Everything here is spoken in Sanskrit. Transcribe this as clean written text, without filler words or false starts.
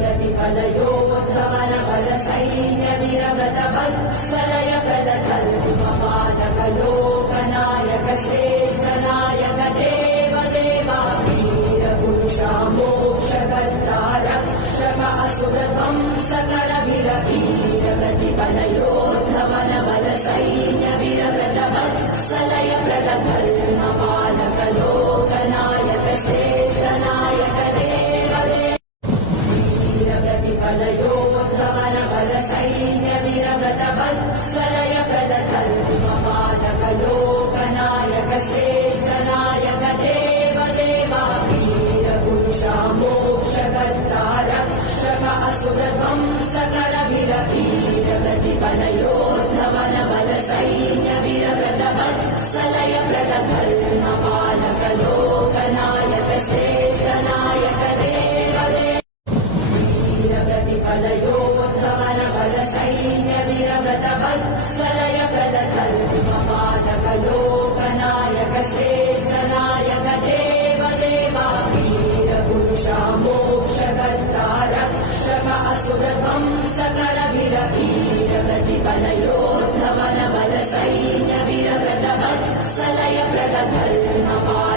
प्रतिफलयोद्धवन बल सैन्य वीरव्रत वत्सलय प्रदधर्मपालक लोकनायक श्रेष्ठ नायक देव देवा वीर पुरुषा मोक्षकर्ता रक्षक असुर ध्वंसकर वीर प्रतिफलयोद्धवन बल सैन्य वीरव्रत वत्सलय प्रदधर्मपालक लोकनायक श्रेष्ठ नायक देव प्रतिफलयोद्धवन बल सैन्य वीरव्रत वत्सलय प्रदधर्मपालक लोकनायक श्रेष्ठ नायक देव देवा वीर पुरुषा मोक्षकर्ता रक्षक असुर ध्वंसकर वीर प्रतिफलयोद्धवन बल सैन्य वीरव्रत वत्सलय प्रदधर्मपालक लोकनायक श्रेष्ठ नायक देव प्रतिफलयोद्धवन बल सैन्य वीरव्रत वत्सलय प्रदधर्मपालक लोकनायक श्रेष्ठ नायक देव देवा वीर पुरुषा मोक्षकर्ता रक्षक असुर ध्वंसकर वीर प्रतिफलयोद्धवन बल सैन्य वीरव्रत वत्सलय प्रदधर्मपालक